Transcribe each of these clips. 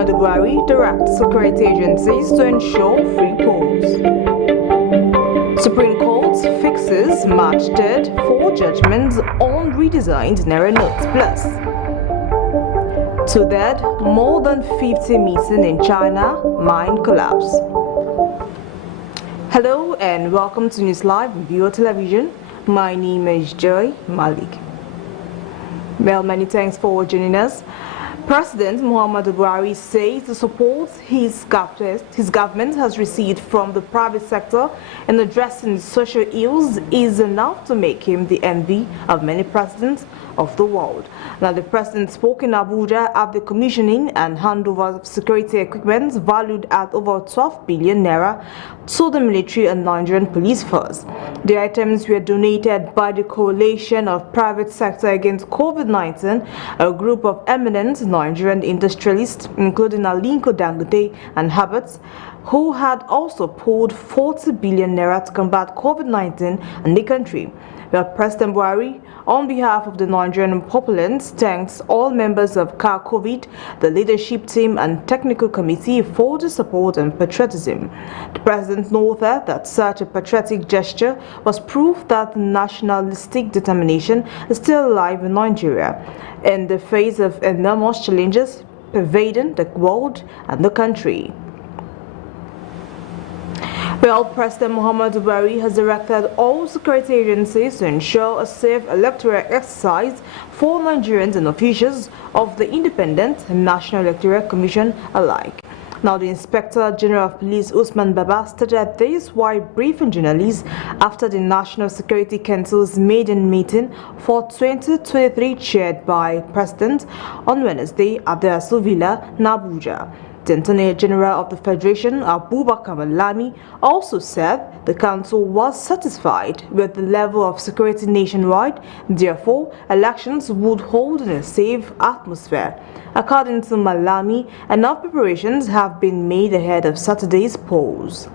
Muhammadu Buhari directs security agencies to ensure free polls. Supreme Court fixes March 3rd for judgments on redesigned Naira Notes Plus. To dead, more than 50 missing in China, mine collapse. Hello and welcome to News Live on Viewer Television. My name is Joy Malik. Well, many thanks for joining us. President Muhammadu Buhari says the support his government has received from the private sector in addressing social ills is enough to make him the envy of many presidents of the world. Now, the president spoke in Abuja at the commissioning and handover of security equipment valued at over 12 billion naira to the military and Nigerian police force. The items were donated by the Coalition of Private Sector Against COVID-19, a group of eminent Nigerian industrialists, including Alinko Dangote and Habits, who had also poured 40 billion naira to combat COVID-19 in the country. Well, President Buhari, on behalf of the Nigerian populace, thanks all members of CAR COVID, the leadership team and technical committee for the support and patriotism. The president noted that such a patriotic gesture was proof that nationalistic determination is still alive in Nigeria in the face of enormous challenges pervading the world and the country. Well, President Muhammadu Buhari has directed all security agencies to ensure a safe electoral exercise for Nigerians and officials of the Independent National Electoral Commission alike. Now, the Inspector General of Police Usman Baba stated this while briefing journalists after the National Security Council's maiden meeting for 2023 chaired by President on Wednesday at the Asu Villa in Abuja. The Attorney General of the Federation, Abubakar Malami, also said the council was satisfied with the level of security nationwide, therefore elections would hold in a safe atmosphere. According to Malami, enough preparations have been made ahead of Saturday's polls.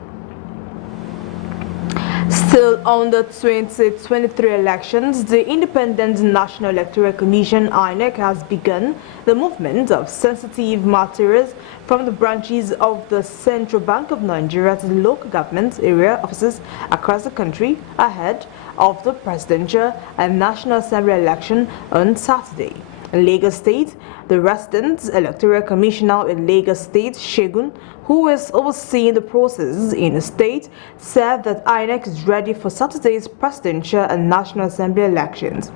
Still on the 2023 elections, the Independent National Electoral Commission (INEC) has begun the movement of sensitive materials from the branches of the Central Bank of Nigeria to the local government area offices across the country ahead of the presidential and National Assembly election on Saturday. In Lagos State, the resident electoral commissioner in Lagos State, Shegun, who is overseeing the process in the state, said that INEC is ready for Saturday's presidential and National Assembly elections.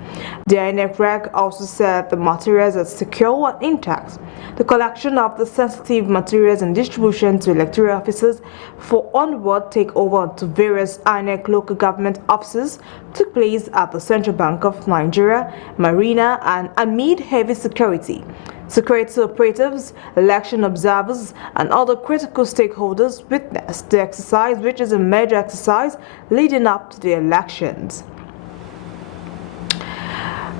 The INEC reg also said the materials are secure and intact. The collection of the sensitive materials and distribution to electoral officers for onward takeover to various INEC local government offices took place at the Central Bank of Nigeria, Marina, and amid heavy security. Security operatives, election observers, and other critical stakeholders witnessed the exercise, which is a major exercise leading up to the elections.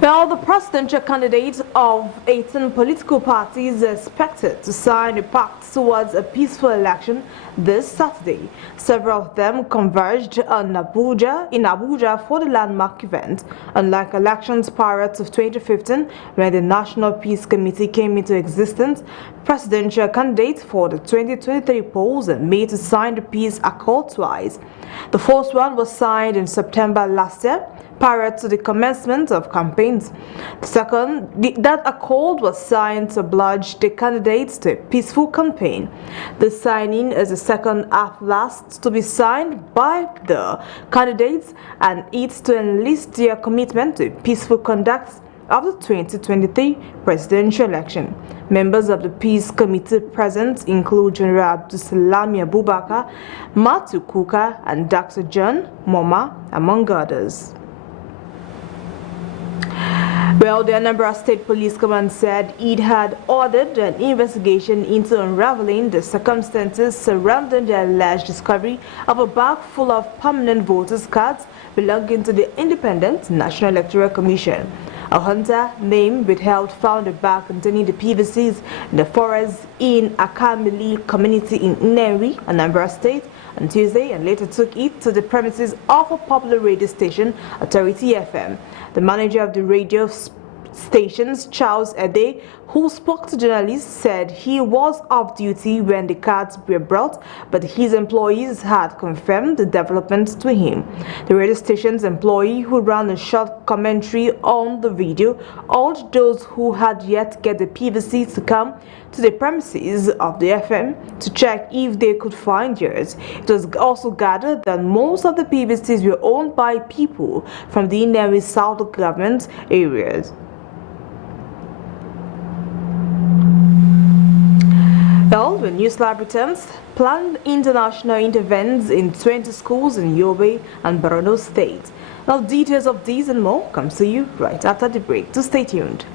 Well, the presidential candidates of 18 political parties are expected to sign a pact towards a peaceful election this Saturday. Several of them converged in Abuja for the landmark event. Unlike elections prior to 2015, when the National Peace Committee came into existence, presidential candidates for the 2023 polls are made to sign the peace accord twice. The first one was signed in September last year, prior to the commencement of campaigns. That accord was signed to oblige the candidates to a peaceful campaign. The signing is the second at last to be signed by the candidates, and it's to enlist their commitment to peaceful conduct of the 2023 presidential election. Members of the Peace Committee present include General Abdulsalami Abubakar, Matthew Kuka, and Dr. John Moma, among others. Well, the Anambra State Police Command said it had ordered an investigation into unraveling the circumstances surrounding the alleged discovery of a bag full of permanent voters' cards belonging to the Independent National Electoral Commission. A hunter named withheld found a bag containing the PVCs in the forest in Akamili community in Neri, Anambra State, on Tuesday, and later took it to the premises of a popular radio station, Authority FM. The manager of the radio station's Charles Ede, who spoke to journalists, said he was off duty when the cards were brought, but his employees had confirmed the developments to him. The radio station's employee, who ran a short commentary on the video, urged those who had yet to get the PVC to come to the premises of the FM to check if they could find yours. It was also gathered that most of the PVCs were owned by people from the Nnewi South government areas. Well, when News Lab returns, planned international interventions in 20 schools in Yobe and Borno State. Now, details of these and more comes to you right after the break, so stay tuned.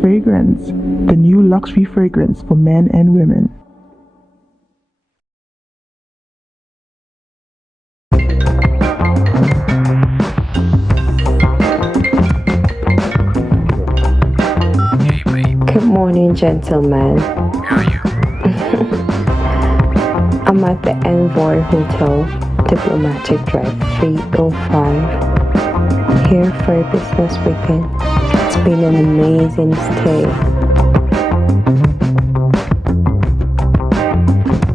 Fragrance, the new luxury fragrance for men and women. Good morning, gentlemen. How are you? I'm at the Envoy Hotel, Diplomatic Drive 305, here for a business weekend. It's been an amazing stay.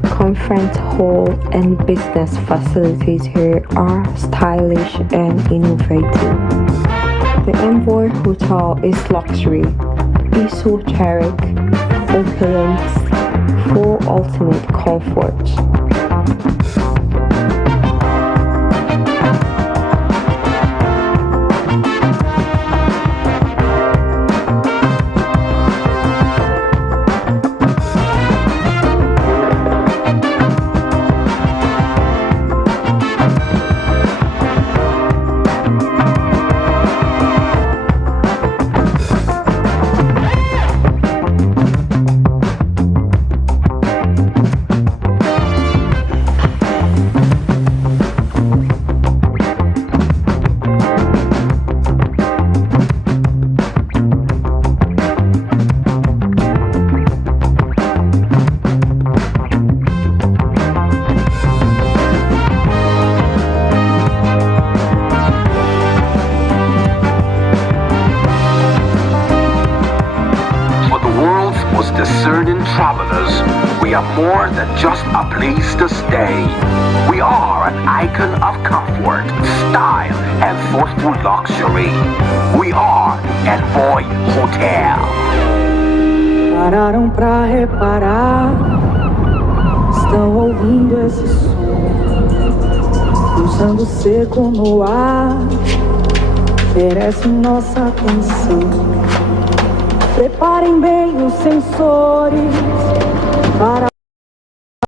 Conference hall and business facilities here are stylish and innovative. The Envoy Hotel is luxury, esoteric, opulent, full ultimate comfort. Discerning travelers, we are more than just a place to stay. We are an icon of comfort, style, and thoughtful luxury. We are Envoy Hotel. Pararam pra reparar, estão ouvindo esse som, pulsando seco no ar, merece nossa atenção. Preparem bem os sensores para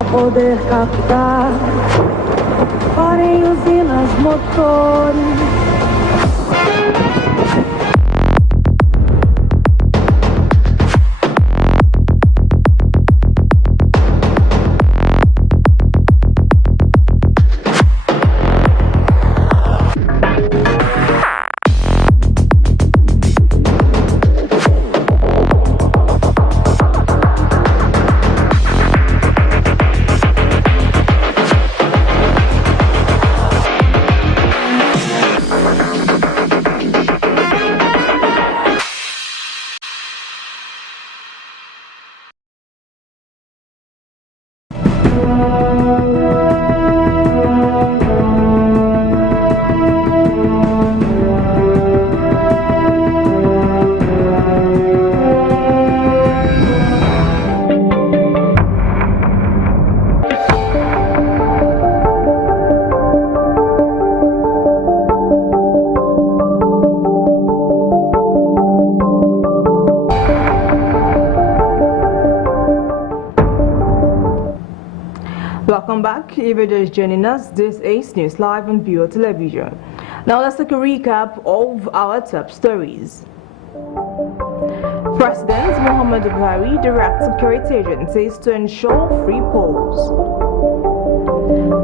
poder captar. Parem usinas, motores. Welcome back. If you're just joining us, this is News Live on Viewer Television. Now let's take a recap of our top stories. President Muhammadu Buhari directs security agencies to ensure free polls.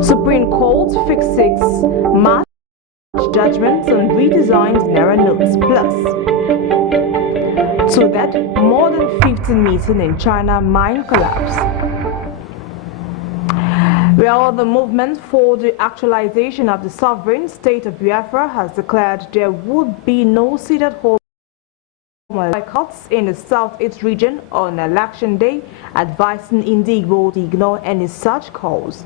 Supreme Court fixes March judgments on redesigned Naira notes plus. So that more than 15 meeting in China mine collapse. Well, the movement for the actualization of the sovereign state of Biafra has declared there would be no seated home boycotts in the southeast region on election day, advising Indigbo to ignore any such calls.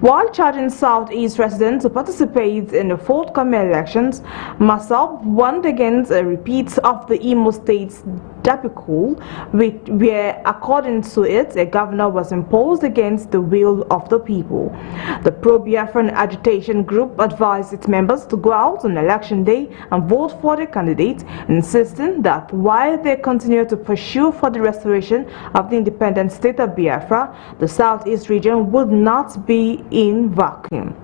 While charging southeast residents to participate in the forthcoming elections, Masop warned against a repeat of the Imo State's debacle, where, according to it, a governor was imposed against the will of the people. The pro-Biafran agitation group advised its members to go out on election day and vote for the candidate, insisting that while they continue to pursue for the restoration of the independent state of Biafra, the southeast region would not be in vacuum.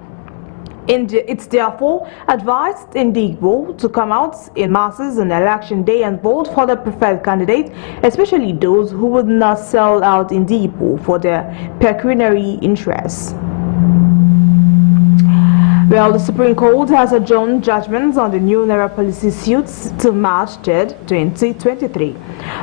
It's therefore advised Indigbo to come out in masses on election day and vote for the preferred candidate, especially those who would not sell out Indigbo for their pecuniary interests. Well, the Supreme Court has adjourned judgments on the new Naira policy suits till March 3, 2023.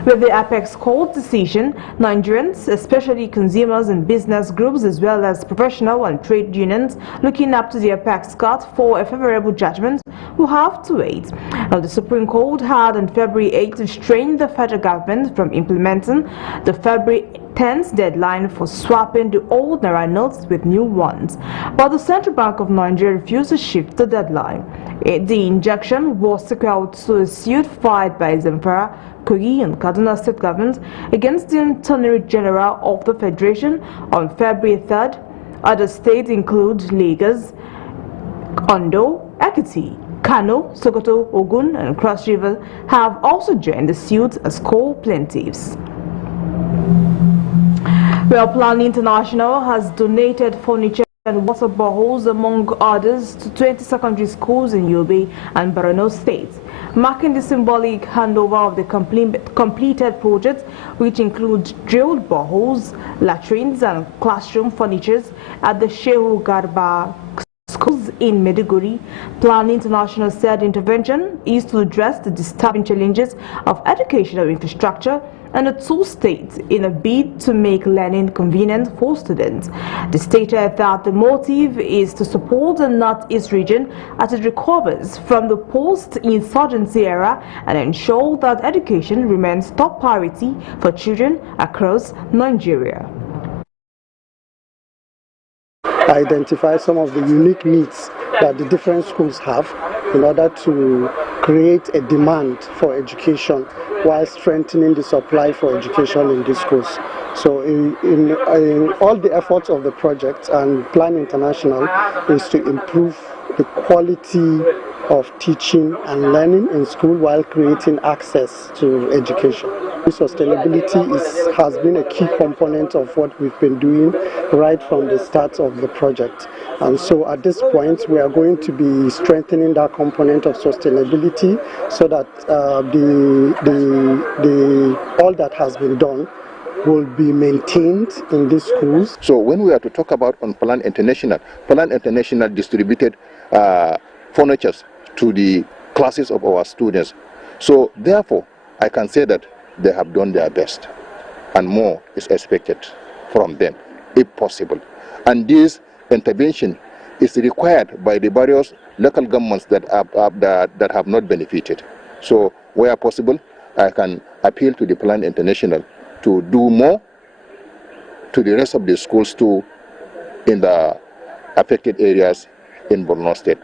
With the Apex Court decision, Nigerians, especially consumers and business groups, as well as professional and trade unions looking up to the Apex Court for a favorable judgment, will have to wait. Now, the Supreme Court had on February 8 restrained the federal government from implementing the February 10th deadline for swapping the old Naira notes with new ones, but the Central Bank of Nigeria refused to shift the deadline. The injunction was sequel to a suit filed by Zamfara, Kogi and Kaduna state governments against the Attorney General of the Federation on February 3rd. Other states include Lagos, Ondo, Ekiti, Kano, Sokoto, Ogun and Cross River have also joined the suit as co-plaintiffs. Well, Plan International has donated furniture and water boreholes, among others, to 20 secondary schools in Yobe and Borno states, marking the symbolic handover of the completed projects, which include drilled boreholes, latrines and classroom furnitures at the Shehu Garba schools in Maiduguri. Plan International said the intervention is to address the disturbing challenges of educational infrastructure and the two states in a bid to make learning convenient for students. They stated that the motive is to support the Northeast region as it recovers from the post-insurgency era and ensure that education remains top priority for children across Nigeria. Identify some of the unique needs that the different schools have in order to create a demand for education while strengthening the supply for education in these schools. So in all the efforts of the project, and Plan International is to improve the quality of teaching and learning in school while creating access to education. Sustainability has been a key component of what we've been doing right from the start of the project. And so at this point, we are going to be strengthening that component of sustainability so that all that has been done will be maintained in these schools. So when we are to talk about on Plan International distributed furniture to the classes of our students. So therefore, I can say that they have done their best, and more is expected from them, if possible. And this intervention is required by the various local governments that have not benefited. So where possible, I can appeal to the Plan International to do more to the rest of the schools too in the affected areas in Borno State.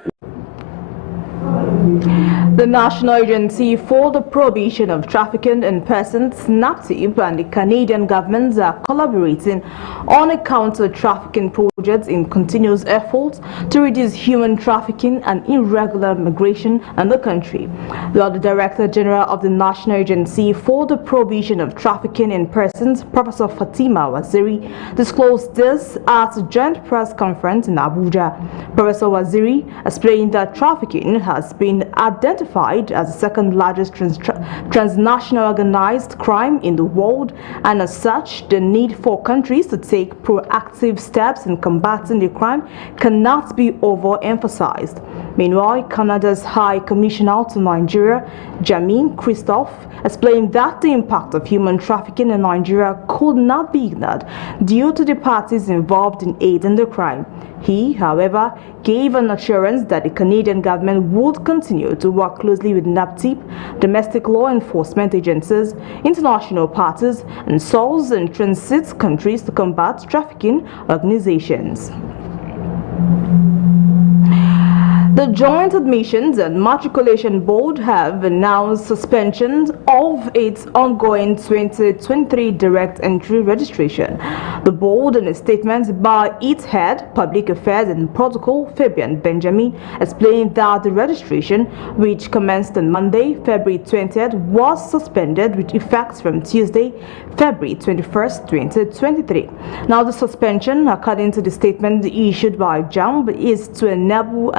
The National Agency for the Prohibition of Trafficking in Persons, NAPTIP, and the Canadian governments are collaborating on a counter-trafficking project in continuous efforts to reduce human trafficking and irregular migration in the country. The Director General of the National Agency for the Prohibition of Trafficking in Persons, Professor Fatima Waziri, disclosed this at a joint press conference in Abuja. Professor Waziri explained that trafficking has been identified as the second largest transnational organized crime in the world, and as such, the need for countries to take proactive steps in combating the crime cannot be overemphasized. Meanwhile, Canada's High Commissioner to Nigeria, Jamin Christophe, explained that the impact of human trafficking in Nigeria could not be ignored due to the parties involved in aiding the crime. He, however, gave an assurance that the Canadian government would continue to work closely with NAPTIP, domestic law enforcement agencies, international parties, and source and transit countries to combat trafficking organizations. The Joint Admissions and Matriculation Board have announced suspension of its ongoing 2023 direct entry registration. The board, in a statement by its head, Public Affairs and Protocol, Fabian Benjamin, explained that the registration, which commenced on Monday, February 20th, was suspended with effect from Tuesday, February 21st, 2023. Now, the suspension, according to the statement issued by JAMB, is to enable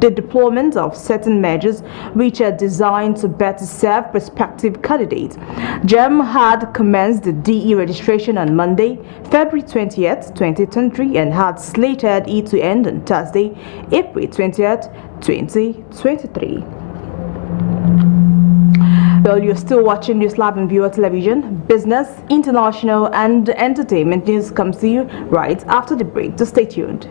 the deployment of certain measures which are designed to better serve prospective candidates. JAM had commenced the DE registration on Monday, February 20th, 2023, and had slated it to end on Thursday, April 20th, 2023. Well, you're still watching News Live on Viewer Television. Business, international, and entertainment news comes to you right after the break. So stay tuned.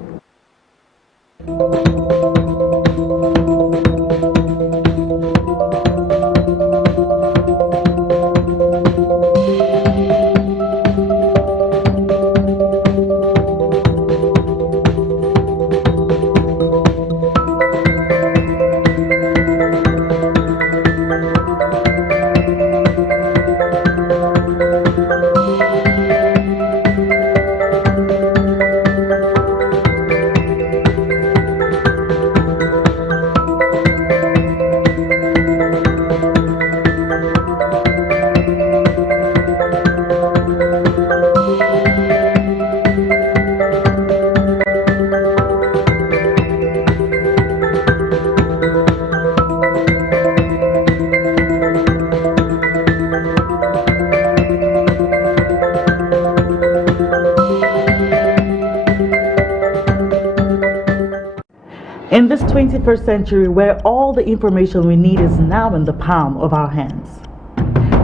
In this 21st century, where all the information we need is now in the palm of our hands.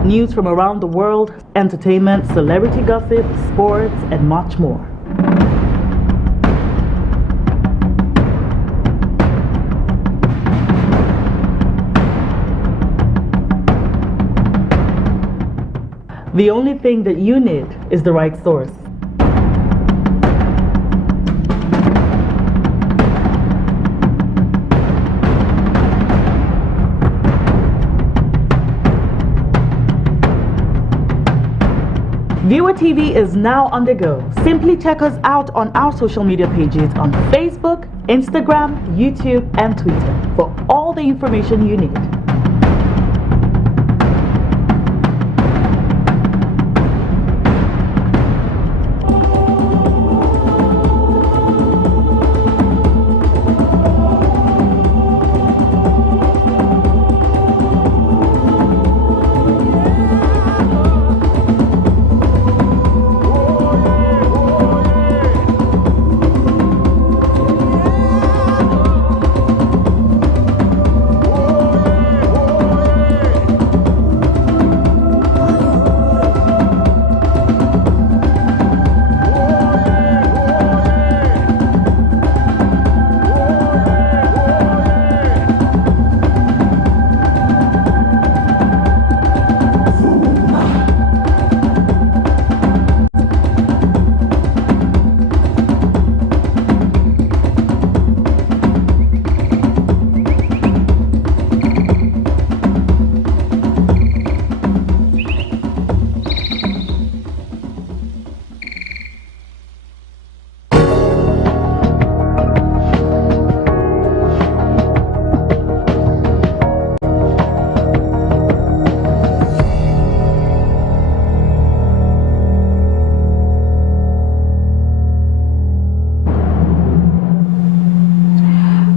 News from around the world, entertainment, celebrity gossip, sports, and much more. The only thing that you need is the right source. Viewer TV is now on the go. Simply check us out on our social media pages on Facebook, Instagram, YouTube, and Twitter for all the information you need.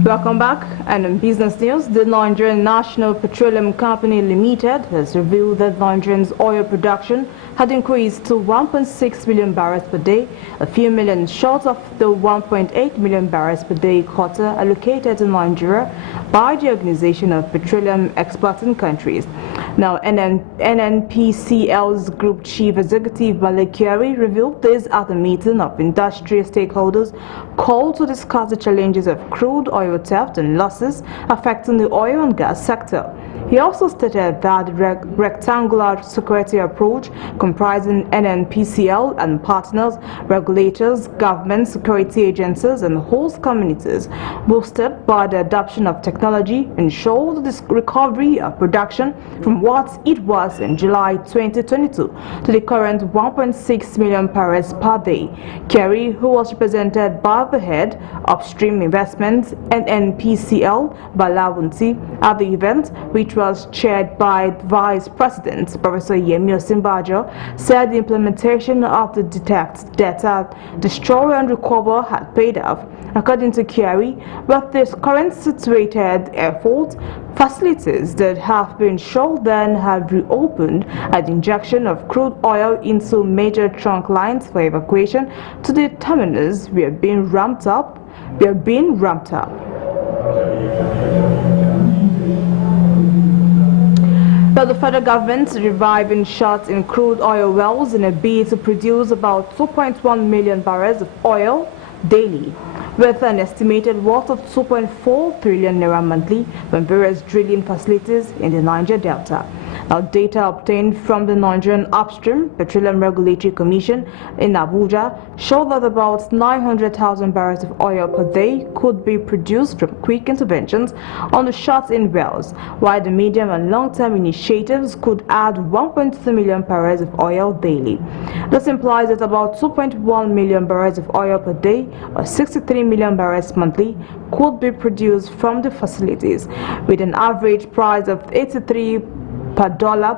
Welcome back. And in business news, the Nigerian National Petroleum Company Limited has revealed that Nigeria's oil production had increased to 1.6 million barrels per day, a few million short of the 1.8 million barrels per day quota allocated to Nigeria by the Organization of Petroleum Exporting Countries. Now, NNPCL's Group Chief Executive Malik revealed this at a meeting of industry stakeholders called to discuss the challenges of crude oil theft and losses affecting the oil and gas sector. He also stated that the rectangular security approach comprising NNPCL and partners, regulators, government, security agencies and host communities, boosted by the adoption of technology, ensured the recovery of production from what it was in July 2022 to the current 1.6 million barrels per day. Kerry, who was represented by the head upstream investments NNPCL Balawunti at the event, which was chaired by Vice President Professor Yemi Osinbajo, said the implementation of the detect, data, destroy and recover had paid off. According to Kerry, with this current situated airport, facilities that have been shut down have reopened at injection of crude oil into major trunk lines for evacuation to the terminals we are being ramped up. Now, the federal government is reviving shots in crude oil wells in a bid to produce about 2.1 million barrels of oil daily, with an estimated worth of 2.4 trillion naira monthly from various drilling facilities in the Niger Delta. Now, data obtained from the Nigerian Upstream Petroleum Regulatory Commission in Abuja show that about 900,000 barrels of oil per day could be produced from quick interventions on the shut-in wells, while the medium and long-term initiatives could add 1.2 million barrels of oil daily. This implies that about 2.1 million barrels of oil per day, or 63 million barrels monthly, could be produced from the facilities, with an average price of $83 per barrel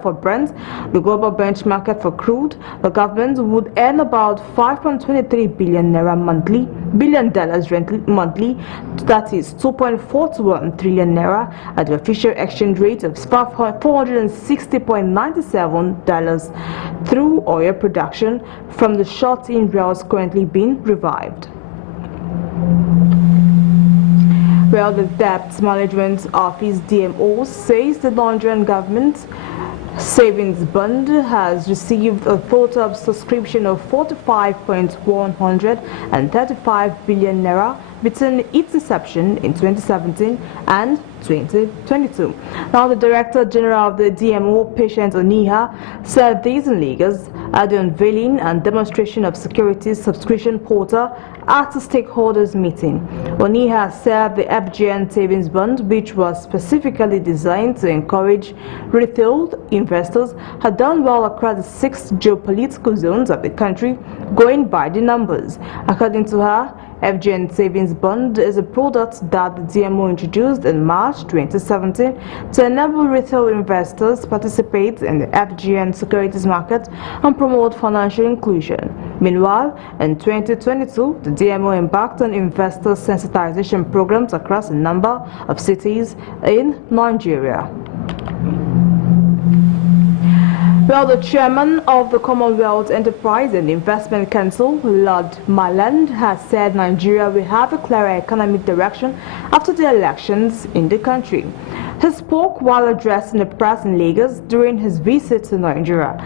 for Brent, the global benchmark for crude. The government would earn about 5.23 billion naira monthly, monthly, that is 2.41 trillion naira at the official exchange rate of $460.97 through oil production from the shut-in wells currently being revived. Well, the Debt Management Office DMO says the Nigerian government savings bond has received a total subscription of 45.135 billion naira between its inception in 2017 and 2022. Now, the Director General of the DMO, Patient Oniha, said this in Lagos at the unveiling and demonstration of securities subscription portal at a stakeholders meeting. Oniha said the FGN savings bond, which was specifically designed to encourage retail investors, had done well across the 6 geopolitical zones of the country, going by the numbers. According to her, FGN Savings Bond is a product that the DMO introduced in March 2017 to enable retail investors to participate in the FGN securities market and promote financial inclusion. Meanwhile, in 2022, the DMO embarked on investor sensitization programs across a number of cities in Nigeria. Well, the chairman of the Commonwealth Enterprise and Investment Council, Lord Maland, has said Nigeria will have a clearer economic direction after the elections in the country. He spoke while addressing the press in Lagos during his visit to Nigeria,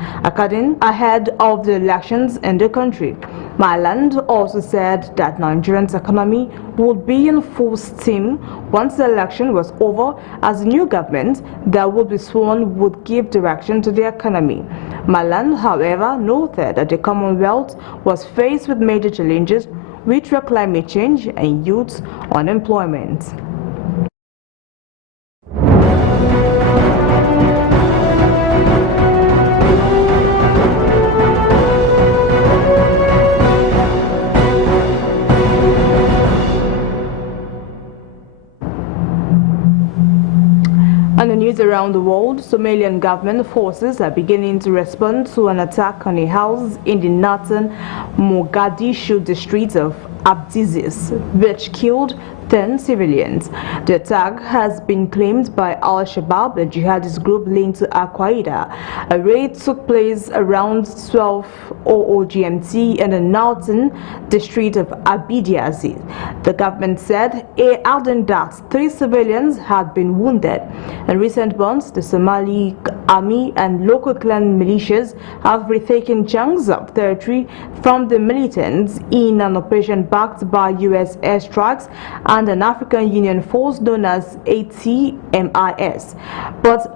ahead of the elections in the country. Maland also said that Nigeria's economy would be in full steam once the election was over, as the new government that would be sworn would give direction to the economy. Maland, however, noted that the Commonwealth was faced with major challenges, which were climate change and youth unemployment. And the news around the world, Somalian government forces are beginning to respond to an attack on a house in the northern Mogadishu district of Abdizis, which killed 10 civilians. The attack has been claimed by Al-Shabaab, a jihadist group linked to Al-Qaeda. A raid took place around 12:00 GMT in the northern district of Abdiaziz. The government said, adding that 3 civilians had been wounded. In recent months, the Somali army and local clan militias have retaken chunks of territory from the militants in an operation backed by U.S. airstrikes and an African Union force known as ATMIS. But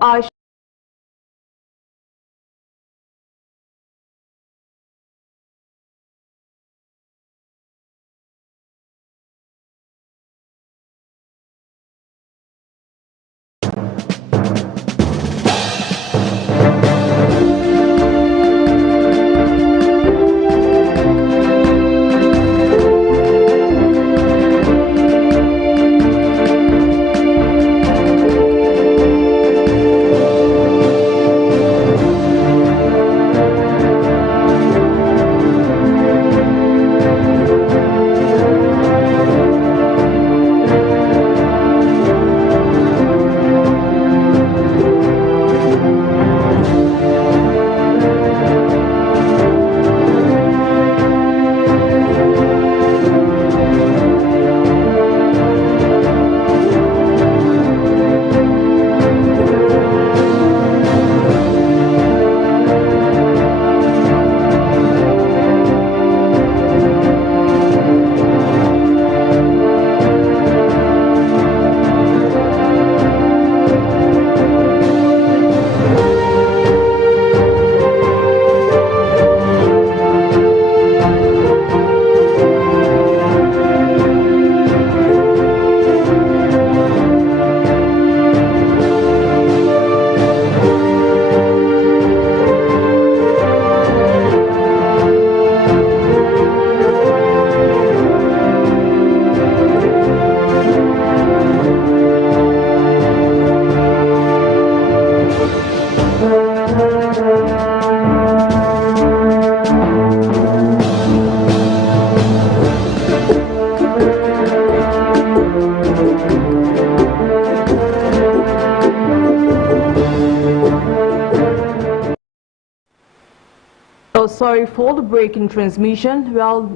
sorry for the break in transmission. Well,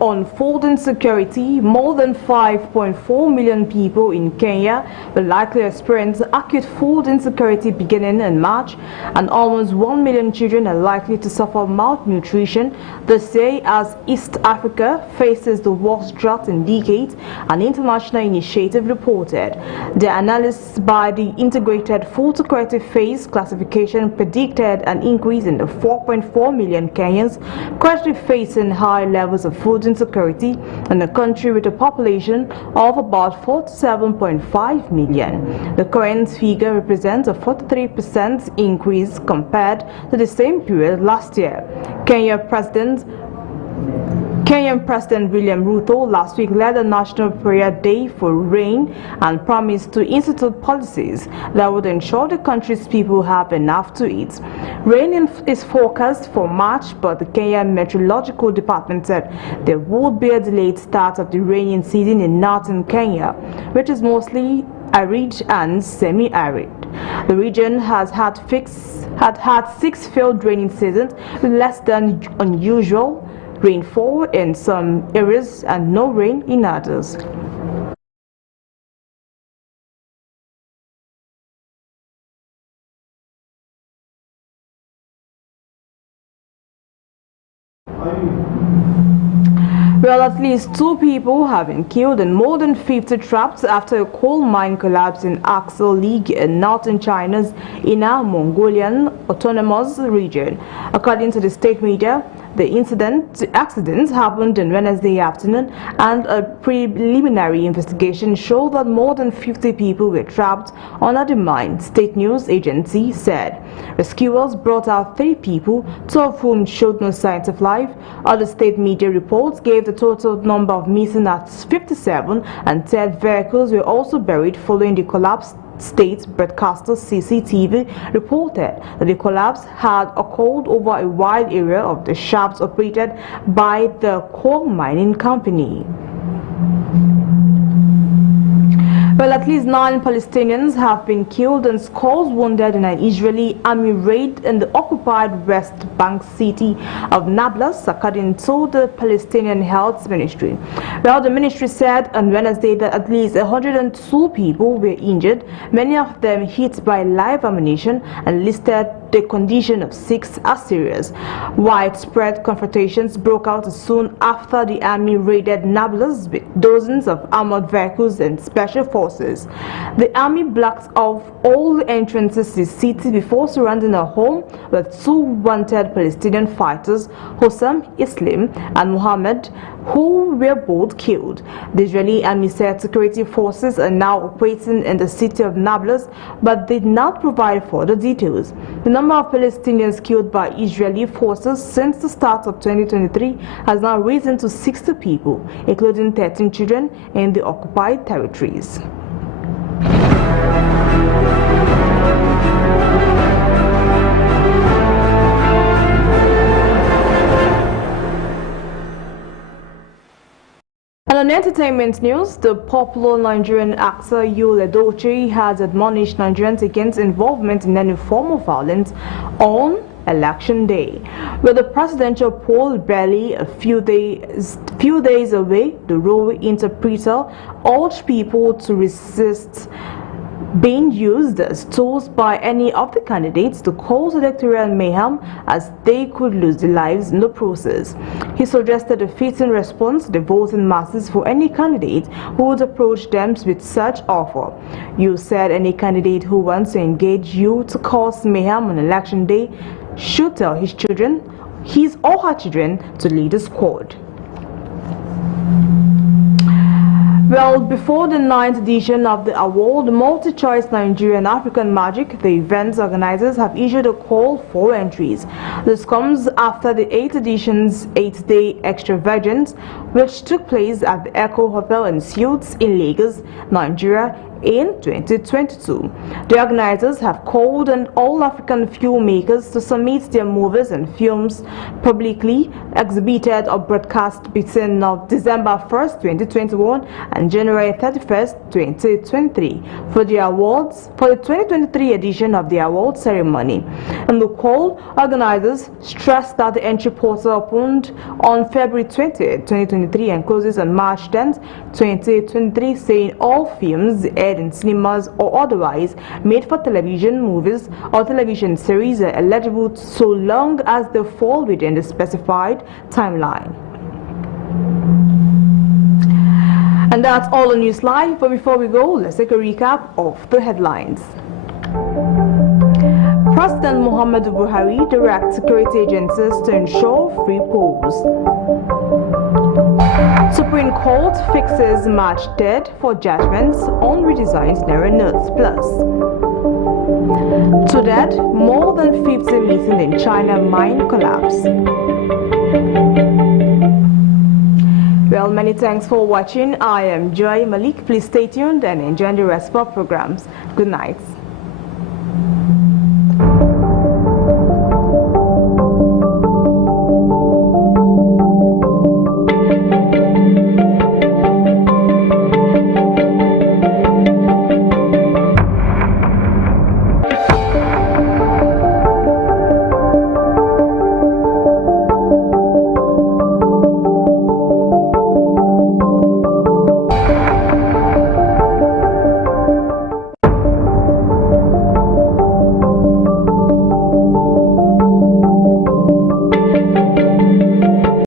on food insecurity, more than 5.4 million people in Kenya will likely experience acute food insecurity beginning in March, and almost 1 million children are likely to suffer malnutrition this year as East Africa faces the worst drought in decades, an international initiative reported. The analysis by the Integrated Food Security Phase Classification predicted an increase in the 4.4 million Kenyans currently facing high levels of food insecurity in a country with a population of about 47.5 million. The current figure represents a 43% increase compared to the same period last year. Kenyan President William Ruto last week led a national prayer day for rain and promised to institute policies that would ensure the country's people have enough to eat. Rain is forecast for March, but the Kenyan Meteorological Department said there would be a delayed start of the rainy season in northern Kenya, which is mostly arid and semi-arid. The region has had 6 failed rainy seasons with less than unusual rainfall in some areas and no rain in others. Well, at least 2 people have been killed and more than 50 trapped after a coal mine collapsed in Axel League in northern China's Inner Mongolian Autonomous Region. According to the state media, the accident happened on Wednesday afternoon, and a preliminary investigation showed that more than 50 people were trapped under the mine, state news agency said. Rescuers brought out 3 people, 2 of whom showed no signs of life. Other state media reports gave the total number of missing at 57, and 10 vehicles were also buried following the collapse state broadcaster CCTV reported that the collapse had occurred over a wide area of the shafts operated by the coal mining company. Well, at least 9 Palestinians have been killed and scores wounded in an Israeli army raid in the occupied West Bank city of Nablus, according to the Palestinian Health Ministry. Well, the ministry said on Wednesday that at least 102 people were injured, many of them hit by live ammunition, and listed the condition of 6 as serious. Widespread confrontations broke out soon after the army raided Nablus with dozens of armored vehicles and special forces. The army blocked off all the entrances to the city before surrounding a home with 2 wanted Palestinian fighters, Hossam Islam and Muhammad, who were both killed. The Israeli army said security forces are now operating in the city of Nablus, but did not provide further details. The number of Palestinians killed by Israeli forces since the start of 2023 has now risen to 60 people, including 13 children in the occupied territories. And on entertainment news, the popular Nigerian actor Yul Edochie has admonished Nigerians against involvement in any form of violence on Election Day. With the presidential poll barely a few days away, the royal interpreter urged people to resist being used as tools by any of the candidates to cause electoral mayhem, as they could lose their lives in the process. He suggested a fitting response to the voting masses for any candidate who would approach them with such offer. You said any candidate who wants to engage you to cause mayhem on Election Day should tell his or her children to lead a squad. Well, before the 9th edition of the award, Multi-Choice Nigerian African Magic, the event's organizers have issued a call for entries. This comes after the 8th edition's 8-day extravagance, which took place at the Echo Hotel and Suites in Lagos, Nigeria, in 2022. The organizers have called on all African filmmakers to submit their movies and films publicly exhibited or broadcast between December 1st, 2021 and January 31st, 2023 for the awards for the 2023 edition of the award ceremony. In the call, organizers stressed that the entry portal opened on February 20th, 2023 and closes on March 10th, 2023, saying all films in cinemas or otherwise made for television, movies or television series are eligible so long as they fall within the specified timeline. And that's all on News Live, but before we go, let's take a recap of the headlines. President Muhammadu Buhari directs security agencies to ensure free polls. Supreme Court fixes March 3rd for judgments on redesigned Naira Notes Plus. To that, more than 50 missing in China mine collapse. Well, many thanks for watching. I am Joy Malik. Please stay tuned and enjoy the rest of our programs. Good night.